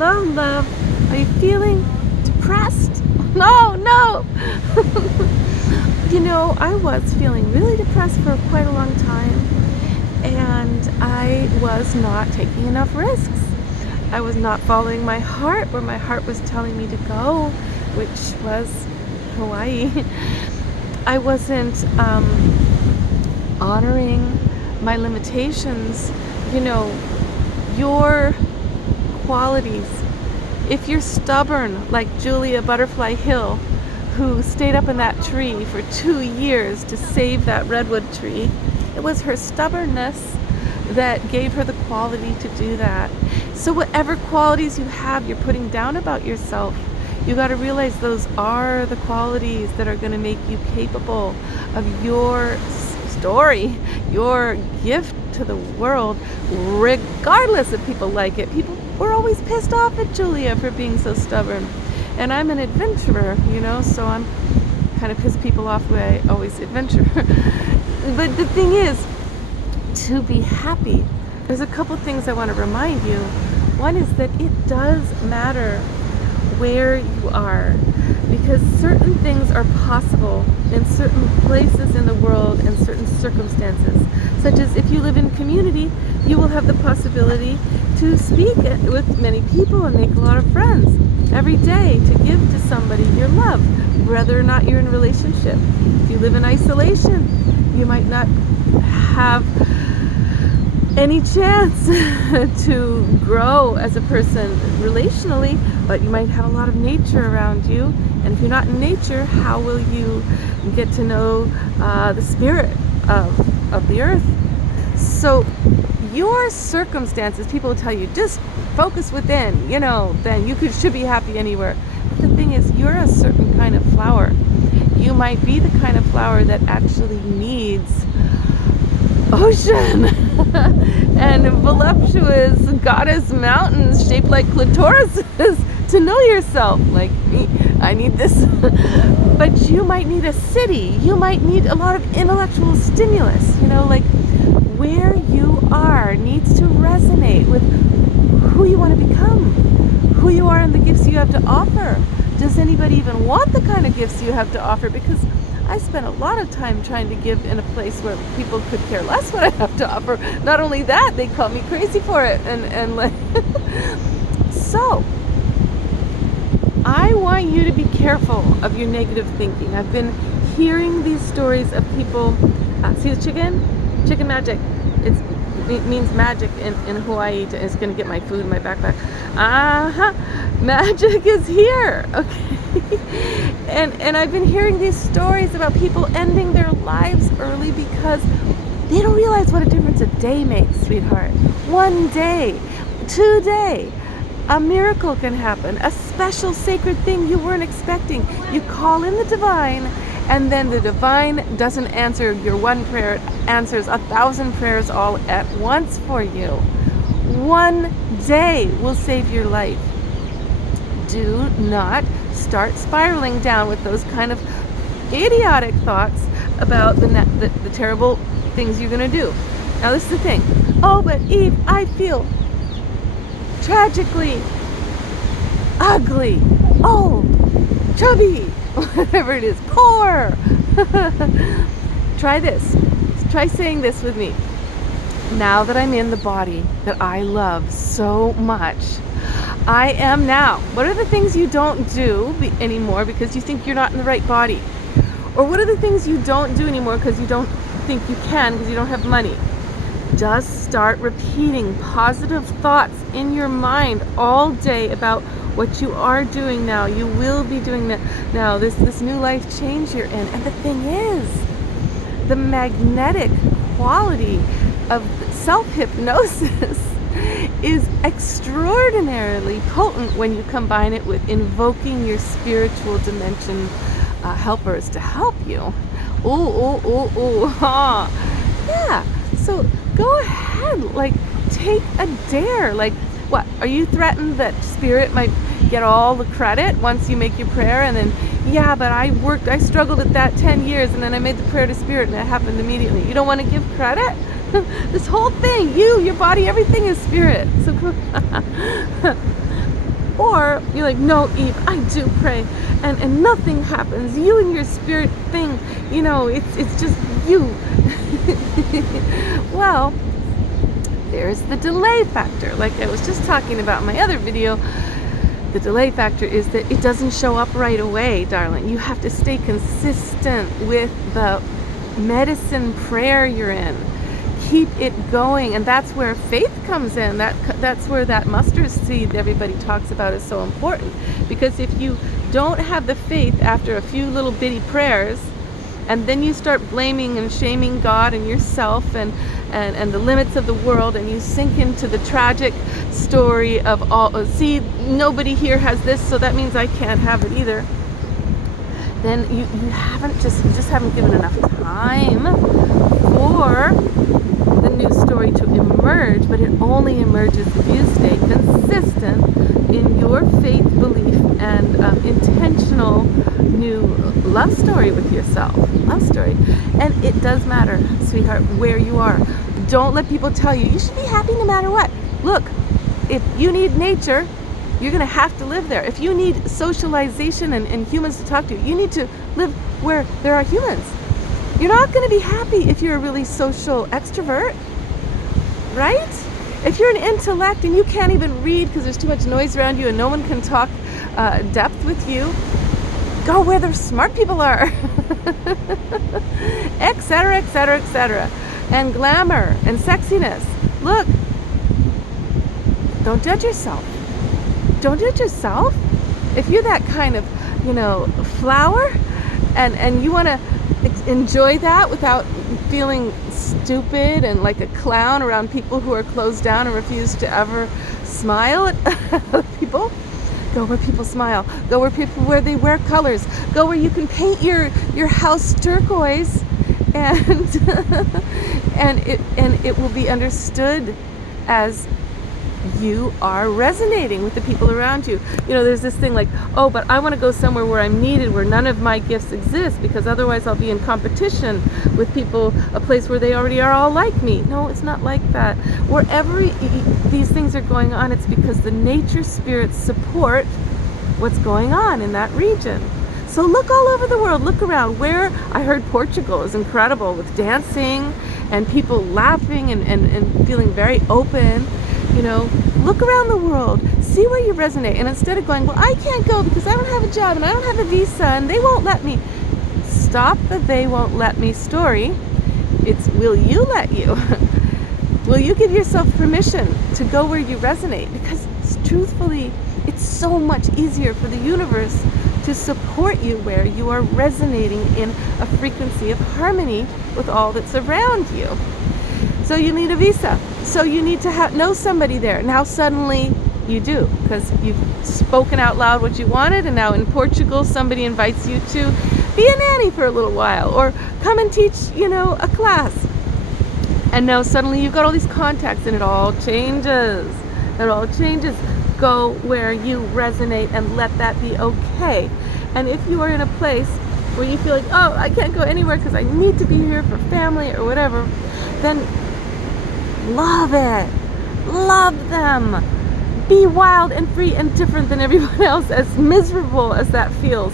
Hello, love. Are you feeling depressed? No, no. You know, I was feeling really depressed for quite a long time, and I was not taking enough risks. I was not following my heart where my heart was telling me to go, which was Hawaii. I wasn't honoring my limitations. You know, your qualities. If you're stubborn, like Julia Butterfly Hill, who stayed up in that tree for 2 years to save that redwood tree, it was her stubbornness that gave her the quality to do that. So whatever qualities you have you're putting down about yourself, you got to realize those are the qualities that are going to make you capable of your story, your gift to the world, regardless if people like it. People were always pissed off at Julia for being so stubborn. And I'm an adventurer, you know, so I'm kind of piss people off the way I always adventure. But the thing is, to be happy, there's a couple things I want to remind you. One is that it does matter where you are, because certain things are possible in certain places in the world and certain circumstances, such as if you live in community, you will have the possibility to speak with many people and make a lot of friends every day, to give to somebody your love, whether or not you're in a relationship. If you live in isolation, you might not have any chance to grow as a person relationally, but you might have a lot of nature around you. And if you're not in nature, how will you get to know the spirit of the earth? So your circumstances, people will tell you, just focus within, you know, then you should be happy anywhere. But the thing is, you're a certain kind of flower. You might be the kind of flower that actually needs ocean and voluptuous goddess mountains shaped like clitorises to know yourself. Like me, I need this. But you might need a city. You might need a lot of intellectual stimulus. You know, like where you are needs to resonate with who you want to become, who you are and the gifts you have to offer. Does anybody even want the kind of gifts you have to offer? Because I spent a lot of time trying to give in a place where people could care less what I have to offer. Not only that, they call me crazy for it. And like, so I want you to be careful of your negative thinking. I've been hearing these stories of people. See the chicken? Chicken magic. It means magic in Hawaii. It's going to get my food in my backpack. Magic is here. Okay. And I've been hearing these stories about people ending their lives early because they don't realize what a difference a day makes, sweetheart. 1 day, 2 days, a miracle can happen. A special sacred thing you weren't expecting. You call in the divine, and then the divine doesn't answer your one prayer, it answers 1,000 prayers all at once for you. 1 day will save your life. Do not start spiraling down with those kind of idiotic thoughts about the terrible things you're going to do. Now this is the thing. Oh, but Eve, I feel tragically ugly, old, chubby, whatever it is, poor. Try this. Try saying this with me. Now that I'm in the body that I love so much, I am now. What are the things you don't do anymore because you think you're not in the right body? Or what are the things you don't do anymore because you don't think you can because you don't have money? Just start repeating positive thoughts in your mind all day about what you are doing now. You will be doing that now. This new life change you're in. And the thing is, the magnetic quality of self-hypnosis is extraordinarily potent when you combine it with invoking your spiritual dimension helpers to help you. Yeah, so go ahead, like take a dare. Like, what, are you threatened that spirit might get all the credit once you make your prayer, and then, yeah, but I struggled at that 10 years, and then I made the prayer to spirit and it happened immediately. You don't want to give credit? This whole thing, your body, everything is spirit. So Or you're like, no, Eve, I do pray, and nothing happens. You and your spirit thing, you know, it's just you. Well, there's the delay factor. Like I was just talking about in my other video, the delay factor is that it doesn't show up right away, darling. You have to stay consistent with the medicine prayer you're in. Keep it going, and that's where faith comes in. That's where that mustard seed everybody talks about is so important, because if you don't have the faith after a few little bitty prayers, and then you start blaming and shaming God and yourself and the limits of the world, and you sink into the tragic story of all, see, nobody here has this, so that means I can't have it either, then you just haven't given enough time for the new story to emerge. But it only emerges if you stay consistent in your faith, belief, and intentional new love story with yourself. Love story. And it does matter, sweetheart, where you are. Don't let people tell you should be happy no matter what. Look, if you need nature, you're going to have to live there. If you need socialization and humans to talk to, you need to live where there are humans. You're not going to be happy if you're a really social extrovert, right? If you're an intellect and you can't even read because there's too much noise around you and no one can talk depth with you, go where the smart people are, etc., etc., etc. And glamour and sexiness. Look, don't judge yourself. Don't judge yourself. If you're that kind of, flower, and you want to enjoy that without feeling stupid and like a clown around people who are closed down and refuse to ever smile at other people, go where people smile. Go where they wear colors. Go where you can paint your house turquoise, and and it will be understood as you are resonating with the people around you. There's this thing like, oh, but I want to go somewhere where I'm needed, where none of my gifts exist, because otherwise I'll be in competition with people, a place where they already are all like me. No, it's not like that. Wherever these things are going on, it's because the nature spirits support what's going on in that region. So look all over the world, look around. Where I heard Portugal is incredible with dancing and people laughing and feeling very open. Look around the world, see where you resonate, and instead of going, well, I can't go because I don't have a job and I don't have a visa and they won't let me. Stop the "they won't let me" story. It's, will you let you? Will you give yourself permission to go where you resonate? Because truthfully, it's so much easier for the universe to support you where you are resonating in a frequency of harmony with all that's around you. So you need a visa. So you need to know somebody there. Now suddenly you do, because you've spoken out loud what you wanted, and now in Portugal somebody invites you to be a nanny for a little while, or come and teach, a class. And now suddenly you've got all these contacts, and it all changes. It all changes. Go where you resonate and let that be okay. And if you are in a place where you feel like, oh, I can't go anywhere because I need to be here for family or whatever, then love it. Love them. Be wild and free and different than everyone else, as miserable as that feels.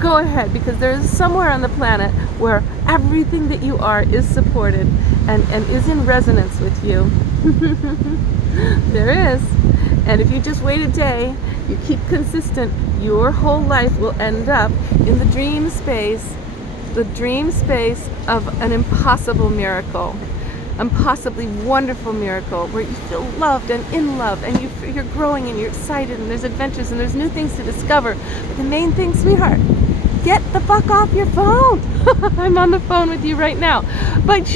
Go ahead, because there's somewhere on the planet where everything that you are is supported and is in resonance with you. There is. And if you just wait a day, you keep consistent, your whole life will end up in the dream space of an impossible miracle. Impossibly wonderful miracle where you feel loved and in love, and you're growing and you're excited, and there's adventures and there's new things to discover. But the main thing, sweetheart, get the fuck off your phone. I'm on the phone with you right now. But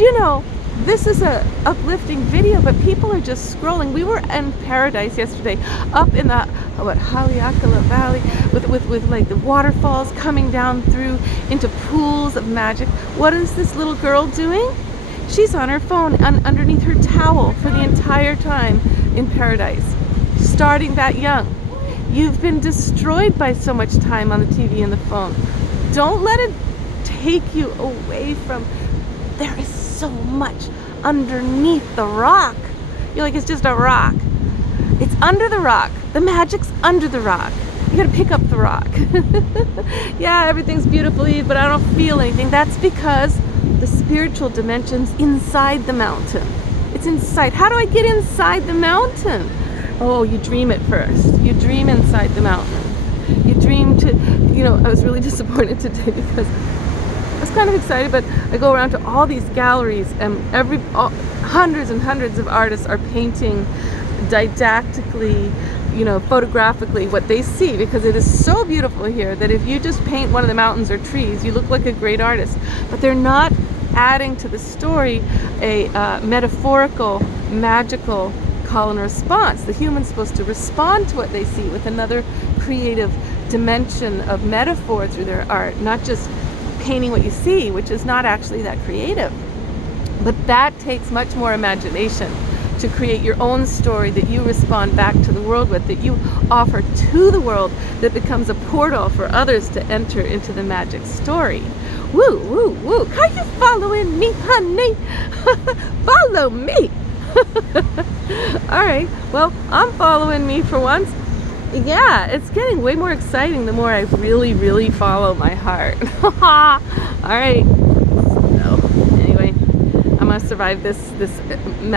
this is a uplifting video, but people are just scrolling. We were in paradise yesterday, up in the Haleakala Valley, with like the waterfalls coming down through into pools of magic. What is this little girl doing? She's on her phone underneath her towel for the entire time in paradise, starting that young. You've been destroyed by so much time on the TV and the phone. Don't let it take you away from, there is so much underneath the rock. You're like, it's just a rock. It's under the rock. The magic's under the rock. You gotta pick up the rock. Yeah, everything's beautiful, Eve, but I don't feel anything. That's because the spiritual dimension's inside the mountain. It's inside. How do I get inside the mountain? Oh, you dream it first. You dream inside the mountain. You dream to, I was really disappointed today because I was kind of excited, but I go around to all these galleries and hundreds and hundreds of artists are painting didactically, photographically what they see, because it is so beautiful here that if you just paint one of the mountains or trees, you look like a great artist. But they're not adding to the story a metaphorical, magical call and response. The human's supposed to respond to what they see with another creative dimension of metaphor through their art, not just painting what you see, which is not actually that creative. But that takes much more imagination to create your own story that you respond back to the world with, that you offer to the world, that becomes a portal for others to enter into the magic story. Woo, woo, woo. Are you following me, honey? Follow me. All right, well, I'm following me for once. Yeah, it's getting way more exciting the more I really, really follow my heart. All right. So, anyway, I'm gonna survive this magic.